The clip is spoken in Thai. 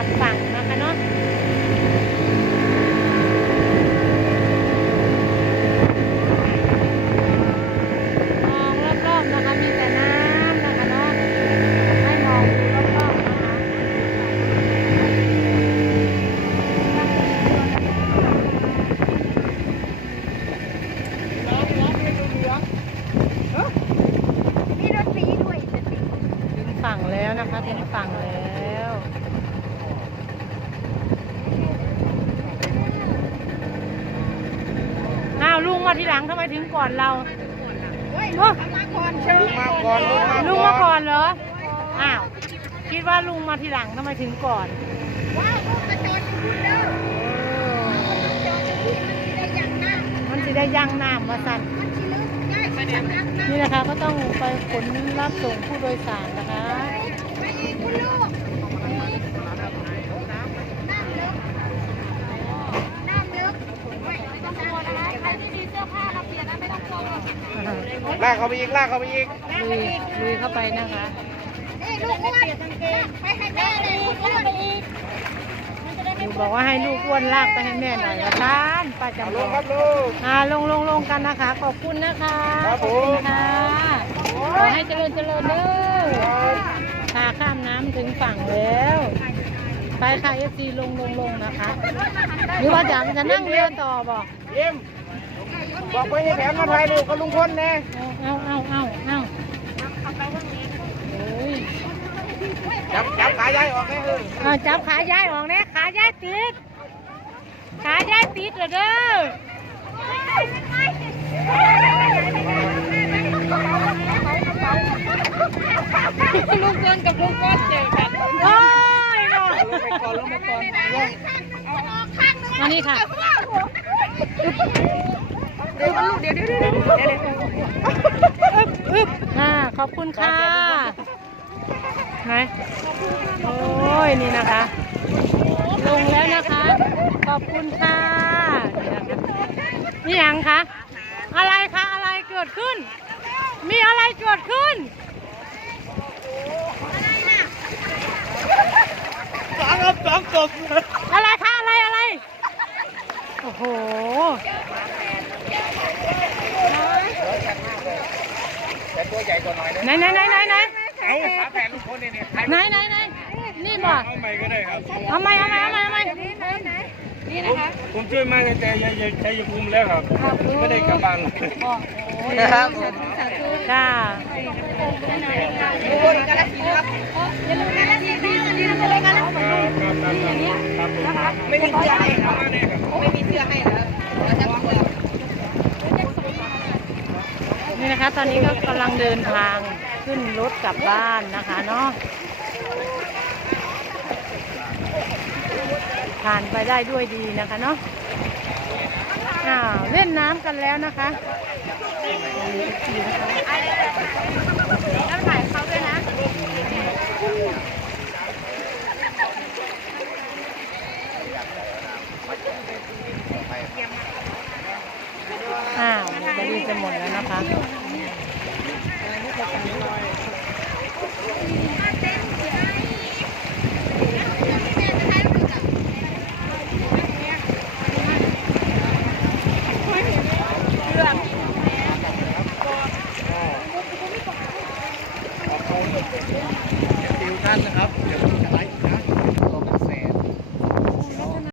ลับฝั่งนะคะเนาะมองรอบๆนะคะมีแต่น้ำนะคะเนาะให้มองดูรอบๆนะคะมีรถสีด้วยสติถึงฝั่งแล้วนะคะถึงฝั่งแล้วอ้าว ลุงมาทีหลังทำไมถึงก่อนเราเฮ้ยลูกมาก่อนเชิญมาก่อนลูกมาลุงมาก่อนเหรออ้าวคิดว่าลุงมาทีหลังทำไมถึงก่อนว้าวลูกมาจอดที่คุณเด้อจอดที่มันสิได้อย่างหน้ามันจะได้ย่างน้ำมาสั่นมันสิลึกง่ายไปสำนักนะนี่นะคะก็ต้องไปขนรับส่งผู้โดยสารนะคะ ไปอีกคุณลูกน้ำลึกน้ำลึกไม่ต้องกลัวนะคะใครที่มีเสื้อผ้าเราเป ลี่ยนนะไม่ต้องกลัวลากเข้าไปอีกลากเข้าไปอีกลุยลุยเข้าไปนะคะนี่ลูกอ้วนไปให้แม่เลยลูกอ้วนลุงบอกว่าให้ลูกอ้วนลากไปให้แม่หน่อยละท่านป้าเอาจำลลองงครับลูกอ่าลงลงลงกันนะคะ ขอบคุณนะคะครับขอบผมคุณค่ะขอให้เจริญเจริญเด้อพาข้ามน้ำถึงฝั่งแล้ว ไปค่ะเอฟซีลงลงลงนะคะหรือว่าจะจะนั่งเรือต่อบอกเยี่ยม บอกไปให้แถมมาถ่ายรูปกับลุงพลแน่เอาเอาเอาเอาโอ้ยจับจับขายายออกแน่เออเอาจับขายายออกนะขายายติด ขายายติดเหรอเด้อลูกก้นกับลูกก้นเจอกันโอ้ยเนาะลงไปก่อนลงไปก่อนลงมานี่ค่ะ เดี๋ยวลูกเดี๋ยวเดี๋ยวเดี๋ยวเดี๋ยวเดี๋ยวอึ๊บอึ๊บอ่าขอบคุณค่ะไหนโอ้ยนี่นะคะ ลงแล้วนะคะ ขอบคุณค่ะนี่ยังคะอะไรคะอะไรเกิดขึ้น มีอะไรเกิดขึ้นสองครับสองศพอะไรคะอะไรอะไรโอ้โห แต่ตัวใหญ่กว่าหน่อยนะไหนไหนไหนไหนไหนเอาขาแผนลุงพลเนี่ยเนี่ยถ่ายไหนไหนไหนนี่บ่เอาใหม่ก็ได้ครับเอาไหมเอาไหมเอาไหมเอาไหมนี่นะคะผมช่วยมากตั้งแต่ยายชัยภูมิแล้วครับไม่ได้กลับบ้านเลยครับค่ะทุกคนกันแล้วครับอย่าลืมนะที่ที่ที่อะไรกันแล้วไม่มีเสื้อให้ครับมาเนี่ยครับไม่มีเสื้อให้แล้วเราจะเสื้อ นี่นะคะ ตอนนี้ก็กำลังเดินทางขึ้นรถกลับบ้านนะคะเนาะผ่านไปได้ด้วยดีนะคะเนาะอ้าวเล่นน้ำกันแล้วนะคะแล้วถ่ายเขาด้วยนะอ้าวแบตเตอรี่จะหมดแล้วนะคะ เอฟซีทุวท่านนะครับ